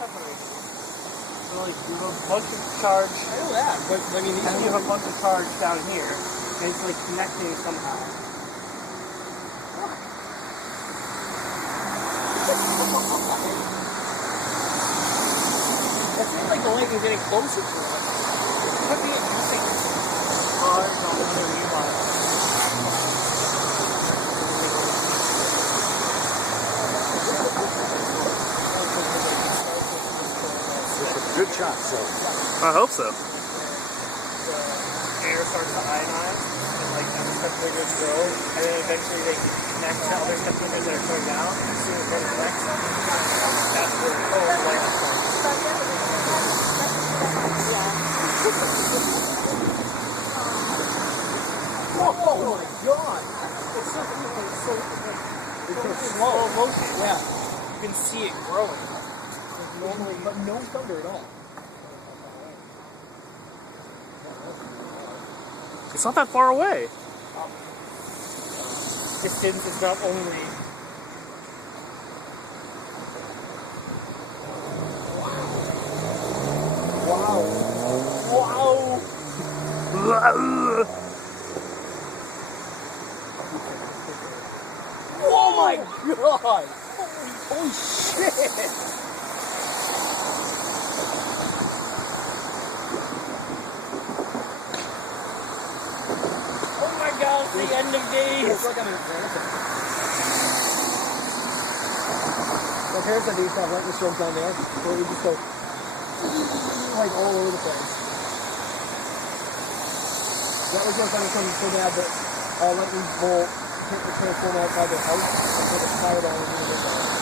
separation. So like you have a bunch of charge. I know that, but I mean, and you have a bunch of charge down here, and it's like connecting somehow. That seems like the lightning's getting closer to us. It could be inducing Charge on the nearby. Good shot, so. I hope so. The air starts to ionize, and like the separators grow, and then eventually they connect to other separators that are going down, and as soon as one connects, that's where the light starts. Oh my god! It's so slow motion. Yeah. You can see it growing. Normally, but no thunder at all. It's not that far away. Distance is not only Wow. Oh my god! Holy shit! Oh my god, it's the end of days! It's like I'm in a marathon. My parents said they used to have lightning storms down there, where we just go like all over the place. That was just coming so bad that lightning bolt hit the transformer outside their house and put a fire down in the window.